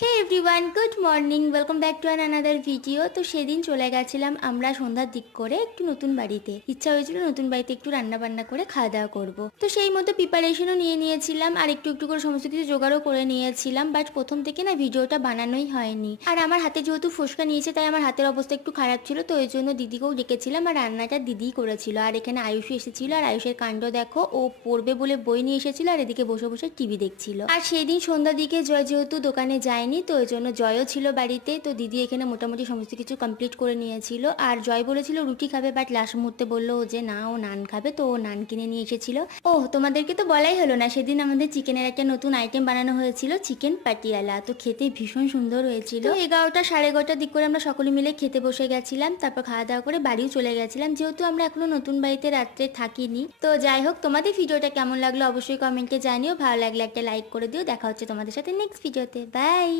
Hey everyone, good morning, welcome back to another video. তো সেদিন চলে গেছিলাম আমরা সন্ধ্যার দিক করে একটু নতুন বাড়িতে। ইচ্ছা হয়েছিল নতুন বাড়িতে একটু রান্না বান্না করে খাওয়া দাওয়া করবো। তো সেই মতো প্রিপারেশনও নিয়ে নিয়েছিলাম আর একটু একটু করে সমস্ত কিছু জোগাড়ও করে নিয়েছিলাম। বাট প্রথম থেকে না ভিডিওটা বানানোই হয়নি। আর আমার হাতে যেহেতু ফোসকা নিয়েছে তাই আমার হাতের অবস্থা একটু খারাপ ছিল, তো ওই জন্য দিদিকেও ডেকেছিলাম আর রান্নাটা দিদিই করেছিল। আর এখানে আয়ুষও এসেছিল আর আয়ুষের কাণ্ড দেখো, ও পড়বে বলে বই নিয়ে এসেছিল আর এদিকে বসে বসে টিভি দেখছিল। আর সেদিন সন্ধ্যার দিকে জয় যেহেতু দোকানে যায়নি তো ওই জন্য জয়ও ছিল বাড়িতে। তো দিদি এখানে মোটামুটি সমস্ত কিছু কমপ্লিট করে নিয়েছিল। আর জয় বলেছিল রুটি খাবে, বাট লাস্ট মুহূর্তে বললো যে না, ও নান খাবে, তো ও নান কিনে নিয়ে এসেছিল। ও তোমাদেরকে তো বলাই হলো না, সেদিন আমাদের চিকেনের একটা নতুন আইটেম বানানো হয়েছিল, চিকেন পাটিয়ালা। তো খেতে ভীষণ সুন্দর হয়েছিল। 11টা 11:30টার দিক করে আমরা সকলে মিলে খেতে বসে গেছিলাম, তারপর খাওয়া দাওয়া করে বাড়িও চলে গেছিলাম, যেহেতু আমরা এখনো নতুন বাড়িতে রাত্রে থাকিনি। তো যাই হোক, তোমাদের ভিডিওটা কেমন লাগলো অবশ্যই কমেন্টে জানিও। ভালো লাগলে একটা লাইক করে দিও। দেখা হচ্ছে তোমাদের সাথে নেক্সট ভিডিওতে। বাই।